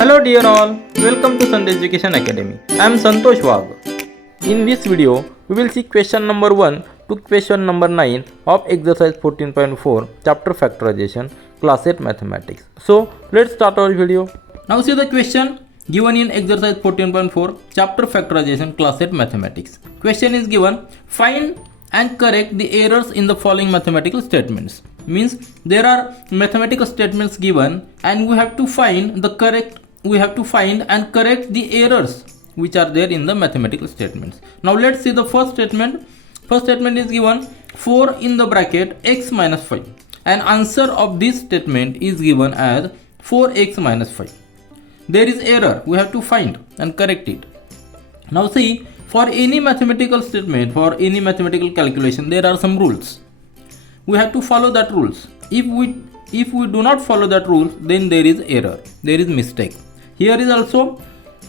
Hello dear all, welcome to Sandhya Education Academy. I am Santosh Wag. In this video, we will see question number 1 to question number 9 of exercise 14.4 chapter Factorisation class 8 mathematics. So let's start our video. Now see the question given in exercise 14.4 chapter Factorisation class 8 mathematics. Question is given, find and correct the errors in the following mathematical statements. Means there are mathematical statements given and we have to find and correct the errors which are there in the mathematical statements. Now let's see the first statement. First statement is given 4 in the bracket x minus 5 and answer of this statement is given as 4x minus 5. There is error, we have to find and correct it. Now see, for any mathematical statement, for any mathematical calculation, there are some rules. We have to follow that rules. If we do not follow that rules, then there is error, there is mistake. Here is also,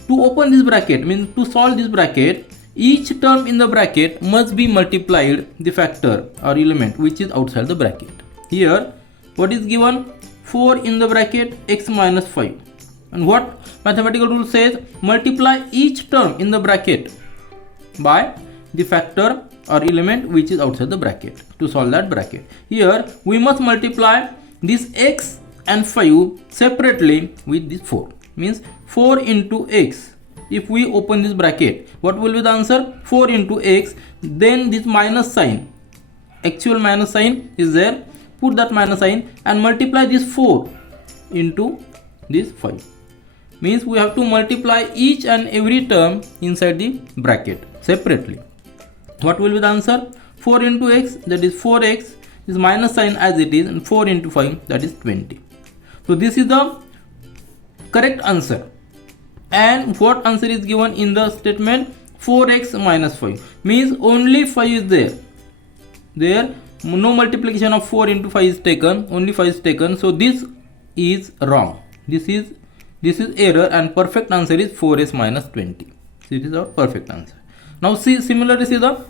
to open this bracket, means to solve this bracket, each term in the bracket must be multiplied the factor or element which is outside the bracket. Here what is given? 4 in the bracket x minus 5. And what mathematical rule says? Multiply each term in the bracket by the factor or element which is outside the bracket to solve that bracket. Here we must multiply this x and 5 separately with this 4. Means 4 into x. If we open this bracket, what will be the answer? 4 into x. Then this minus sign, actual minus sign is there. Put that minus sign and multiply this 4 into this 5. Means we have to multiply each and every term inside the bracket separately. What will be the answer? 4 into x, that is 4x, is minus sign as it is, and 4 into 5, that is 20. So this is the correct answer. And what answer is given in the statement? 4x minus 5. Means only 5 is there. There no multiplication of 4 into 5 is taken, only 5 is taken. So this is wrong. This is error, and perfect answer is 4s minus 20. So it is our perfect answer. Now see, similarly see the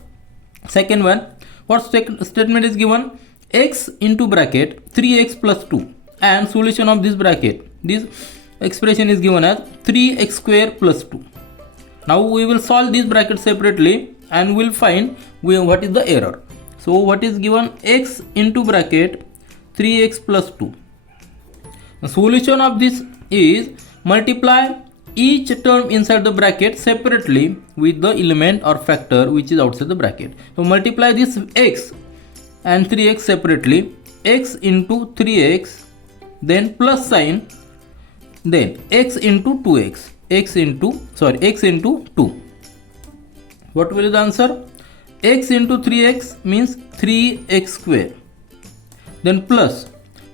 second one. What statement is given? X into bracket 3x plus 2 and solution of this bracket. This expression is given as 3x square plus 2. Now we will solve this bracket separately and we'll find what is the error. So what is given? X into bracket 3x plus 2. The solution of this is multiply each term inside the bracket separately with the element or factor which is outside the bracket. So multiply this x and 3x separately, x into 3x, then plus sign, then x into 2x, x into 2. What will be the answer? X into 3x means 3x square, then plus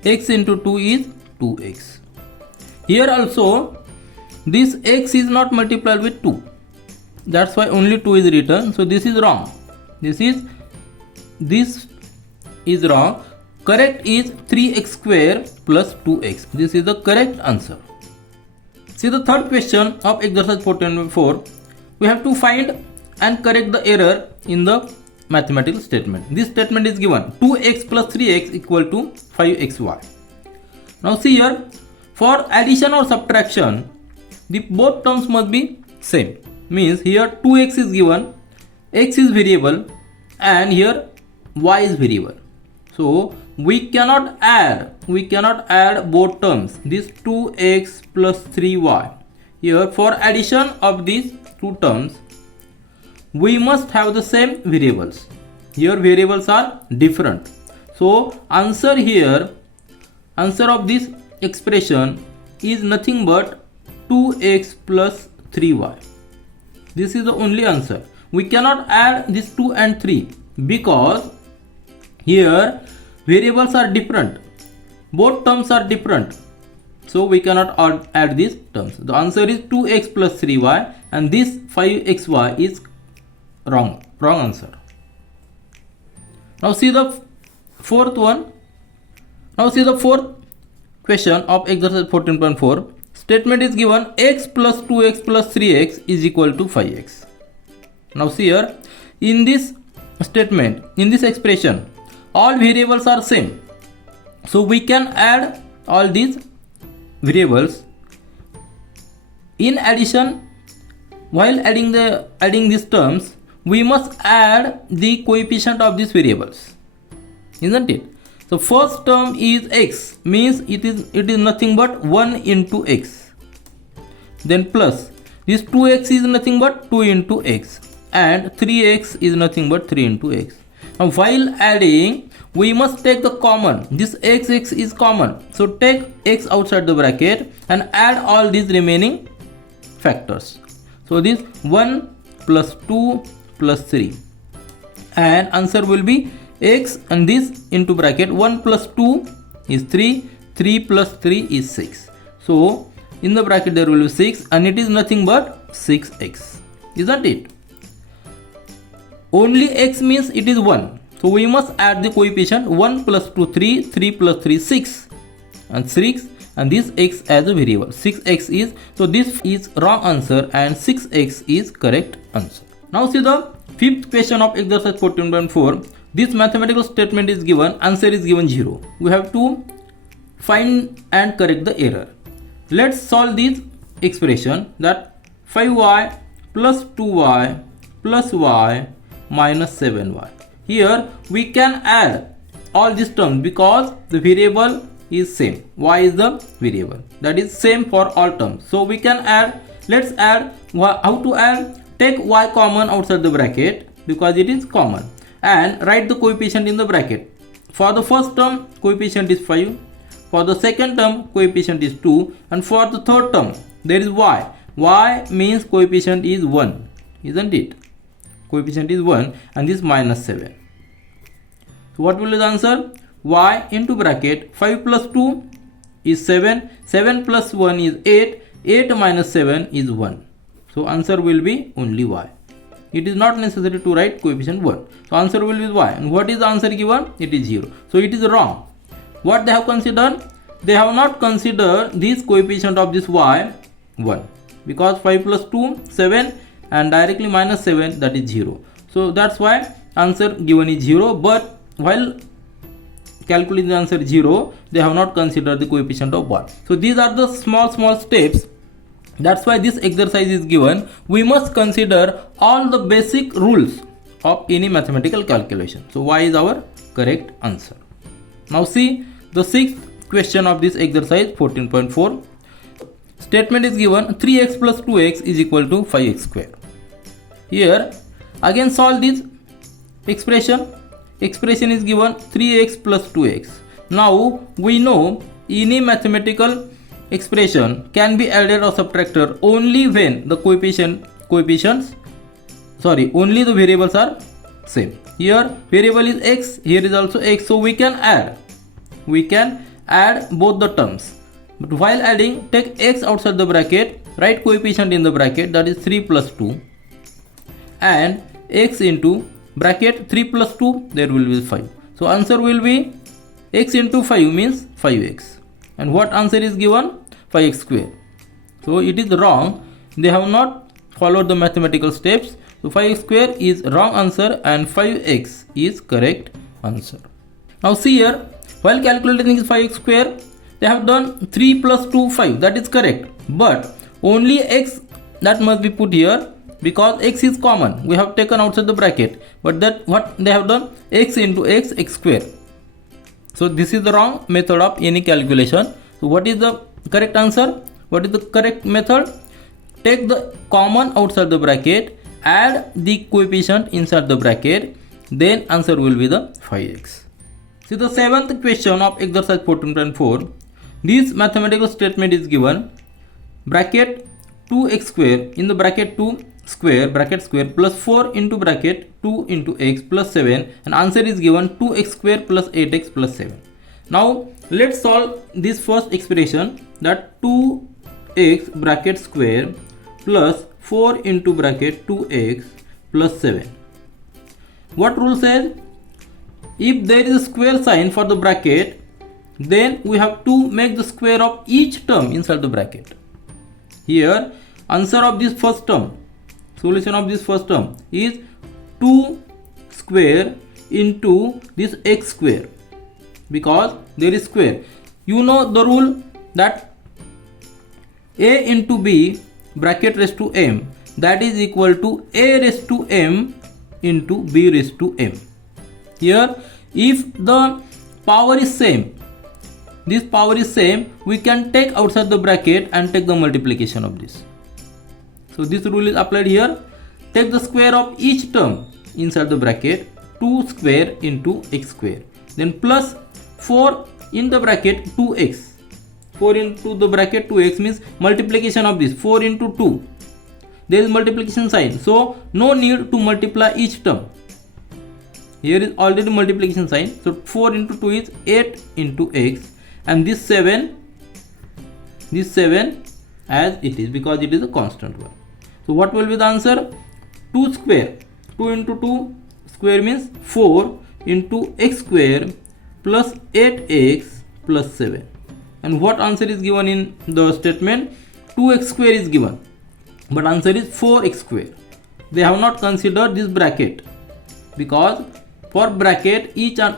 x into 2 is 2x. Here also this x is not multiplied with 2, that's why only 2 is written. So this is wrong. This is wrong. Correct is 3x square plus 2x. This is the correct answer. See the third question of exercise 14.4. We have to find and correct the error in the mathematical statement. This statement is given 2x plus 3x equal to 5xy. Now see here, for addition or subtraction, the both terms must be same. Means here 2x is given, x is variable, and here y is variable. So we cannot add both terms. This 2x plus 3y. Here for addition of these two terms, we must have the same variables. Here variables are different. So answer of this expression is nothing but 2x plus 3y. This is the only answer. We cannot add this 2 and 3 because here variables are different. Both terms are different. So we cannot add these terms. The answer is 2x plus 3y and this 5xy is wrong answer. Now see the fourth one. Now see the fourth question of exercise 14.4. Statement is given x plus 2x plus 3x is equal to 5x. Now see here, in this statement, in this expression, all variables are same. So we can add all these variables In addition, while adding these terms, we must add the coefficient of these variables, isn't it? So first term is x, means it is nothing but 1 into x. Then plus this 2x is nothing but 2 into x, and 3x is nothing but 3 into x. Now while adding, we must take the common. This x is common, so take x outside the bracket and add all these remaining factors. So this 1 plus 2 plus 3, and answer will be x, and this into bracket 1 plus 2 is 3, 3 plus 3 is 6. So in the bracket there will be 6, and it is nothing but 6x, isn't it? Only x means it is 1, so we must add the coefficient. 1 plus 2 3, 3 plus 3 6, and 6, and this x as a variable. 6x is, so this is wrong answer and 6x is correct answer. Now see the fifth question of exercise 14.4. This mathematical statement is given, answer is given 0. We have to find and correct the error. Let's solve this expression, that 5y plus 2y plus y minus 7y. Here we can add all these terms because the variable is same. Y is the variable, that is same for all terms. So we can add. Let's add. How to add? Take y common outside the bracket because it is common, and write the coefficient in the bracket. For the first term, coefficient is 5. For the second term, coefficient is 2, and for the third term there is y. Y means coefficient is 1, isn't it? Coefficient is 1, and this minus 7. So what will be the answer? Y into bracket 5 plus 2 is 7, 7 plus 1 is 8, 8 minus 7 is 1. So answer will be only y. It is not necessary to write coefficient 1. So answer will be y. And what is the answer given? It is 0. So it is wrong. What they have considered? They have not considered this coefficient of this y 1, because 5 plus 2 7, and directly minus 7, that is 0. So that's why answer given is 0. But while calculating the answer 0, they have not considered the coefficient of 1. So these are the small steps. That's why this exercise is given. We must consider all the basic rules of any mathematical calculation. So y is our correct answer. Now see the sixth question of this exercise 14.4. Statement is given, 3x plus 2x is equal to 5x square. Here again solve this expression. Expression is given 3x plus 2x. Now we know any mathematical expression can be added or subtracted only when the only the variables are same. Here variable is x, here is also x, so we can add both the terms. But while adding, take x outside the bracket, write coefficient in the bracket, that is 3 plus 2, and x into bracket 3 plus 2, there will be 5. So answer will be x into 5 means 5x. And what answer is given? 5x square. So it is wrong. They have not followed the mathematical steps. So 5x square is wrong answer and 5x is correct answer. Now see here, while calculating this 5x square, they have done 3 plus 2 5, that is correct. But only x that must be put here because x is common. We have taken outside the bracket. But that what they have done, x into x square. So this is the wrong method of any calculation. So what is the correct answer? What is the correct method? Take the common outside the bracket, add the coefficient inside the bracket, then answer will be the 5x. See the seventh question of exercise 14.4. This mathematical statement is given, bracket 2x square, in the bracket 2 square, bracket square, plus 4 into bracket 2 into x plus 7, and answer is given 2x square plus 8x plus 7. Now let's solve this first expression, that 2x bracket square plus 4 into bracket 2x plus 7. What rule says? If there is a square sign for the bracket, then we have to make the square of each term inside the bracket. Here answer of this first term, solution of this first term is 2 square into this x square, because there is square. You know the rule that a into b bracket raised to m, that is equal to a raised to m into b raised to m. Here if the power is same, this power is same, we can take outside the bracket and take the multiplication of this. So this rule is applied here. Take the square of each term inside the bracket, 2 square into x square, then plus 4 in the bracket 2x. 4 into the bracket 2x means multiplication of this, 4 into 2. There is multiplication sign, so no need to multiply each term. Here is already multiplication sign, so 4 into 2 is 8 into x, and this 7 as it is because it is a constant one. So what will be the answer? 2 square, 2 into 2 square means 4 into x square plus 8x plus 7. And what answer is given in the statement? 2x square is given, but answer is 4x square. They have not considered this bracket, because for bracket each term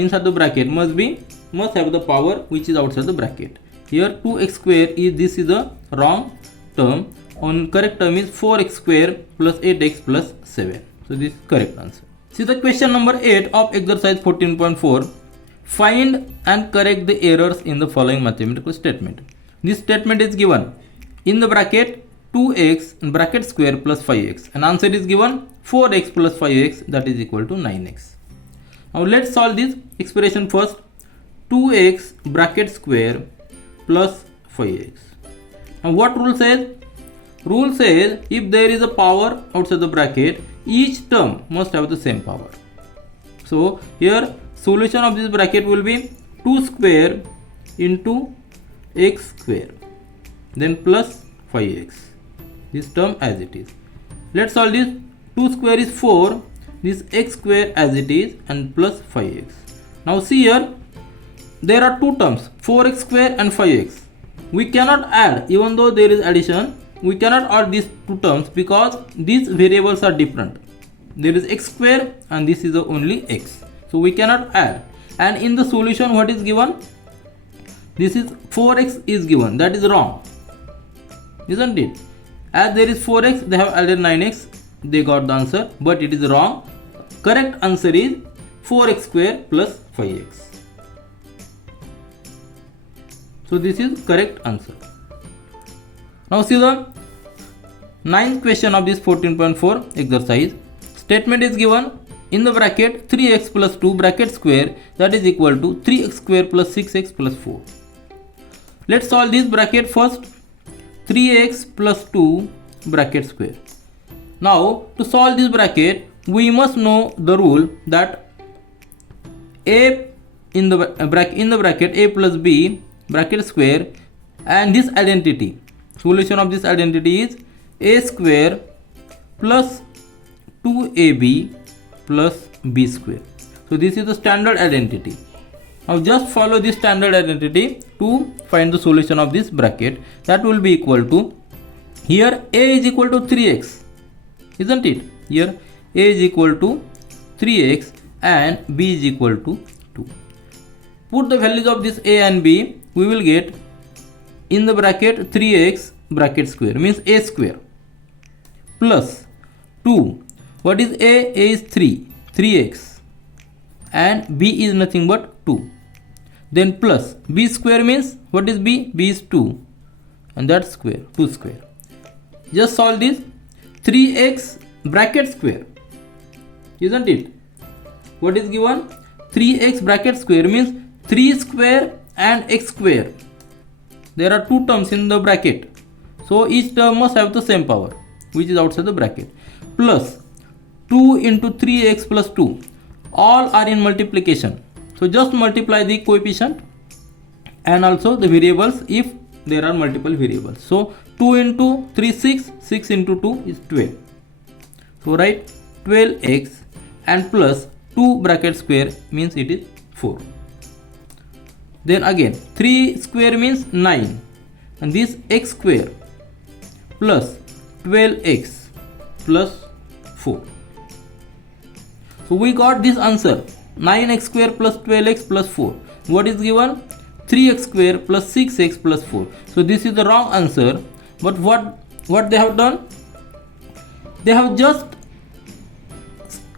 inside the bracket must have the power which is outside the bracket. Here 2x square is, this is the wrong term. On correct term is 4x square plus 8x plus 7. So this is correct answer. See the question number 8 of exercise 14.4. Find and correct the errors in the following mathematical statement. This statement is given in the bracket 2x in bracket square plus 5x, and answer is given 4x plus 5x, that is equal to 9x. Now let's solve this expression first. 2x bracket square plus 5x. Now what rule says? Rule says if there is a power outside the bracket, each term must have the same power. So here solution of this bracket will be 2 square into x square, then plus 5x, this term as it is. Let's solve this. 2 square is 4, this x square as it is, and plus 5x. Now see here, there are two terms, 4x square and 5x. We cannot add, even though there is addition, we cannot add these two terms because these variables are different. There is x square and this is only x, so we cannot add. And in the solution what is given? This is 4x is given, that is wrong, isn't it? As there is 4x, they have added 9x, they got the answer, but it is wrong. Correct answer is 4x square plus 5x. So this is correct answer. Now see the ninth question of this 14.4 exercise. Statement is given in the bracket 3x plus 2 bracket square, that is equal to 3x square plus 6x plus 4. Let's solve this bracket first. 3x plus 2 bracket square. Now to solve this bracket, we must know the rule that a in the bracket a plus b bracket square, and this identity, solution of this identity is a square plus 2ab plus b square. So this is the standard identity. Now just follow this standard identity to find the solution of this bracket. That will be equal to, here a is equal to 3x, isn't it? Here a is equal to 3x and b is equal to 2. Put the values of this a and b, we will get in the bracket 3x bracket square means a square plus 2. What is a? A is 3x, and b is nothing but 2. Then plus b square means what is b? B is 2, and that's square, 2 square. Just solve this. 3x bracket square, isn't it? What is given? 3x bracket square means 3 square and x square. There are two terms in the bracket, so each term must have the same power which is outside the bracket, plus 2 into 3x plus 2. All are in multiplication, so just multiply the coefficient and also the variables if there are multiple variables. So 2 into 3 6, 6 into 2 is 12. So write 12x and plus 2 bracket square means it is 4. Then again 3 square means 9, and this x square plus 12x plus 4. So we got this answer, 9x square plus 12x plus 4. What is given? 3x square plus 6x plus 4. So this is the wrong answer, But what they have done? They have just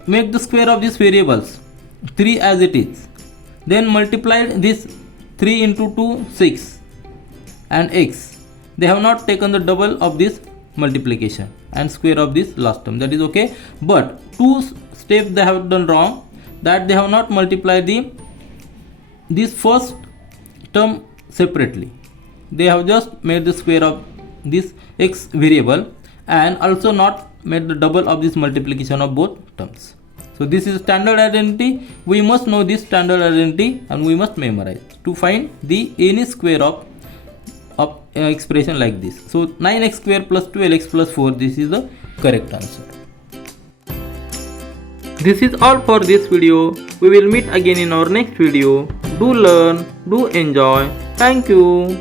make the square of these variables 3 as it is, then multiplied this 3 into 2 6 and x. They have not taken the double of this multiplication and square of this last term. That is okay, but two steps they have done wrong, that they have not multiplied this first term separately. They have just made the square of this x variable and also not made the double of this multiplication of both terms. So this is standard identity. We must know this standard identity and we must memorize to find the any square of expression like this. So 9x square plus 12x plus 4, this is the correct answer. This is all for this video. We will meet again in our next video. Do learn, do enjoy. Thank you.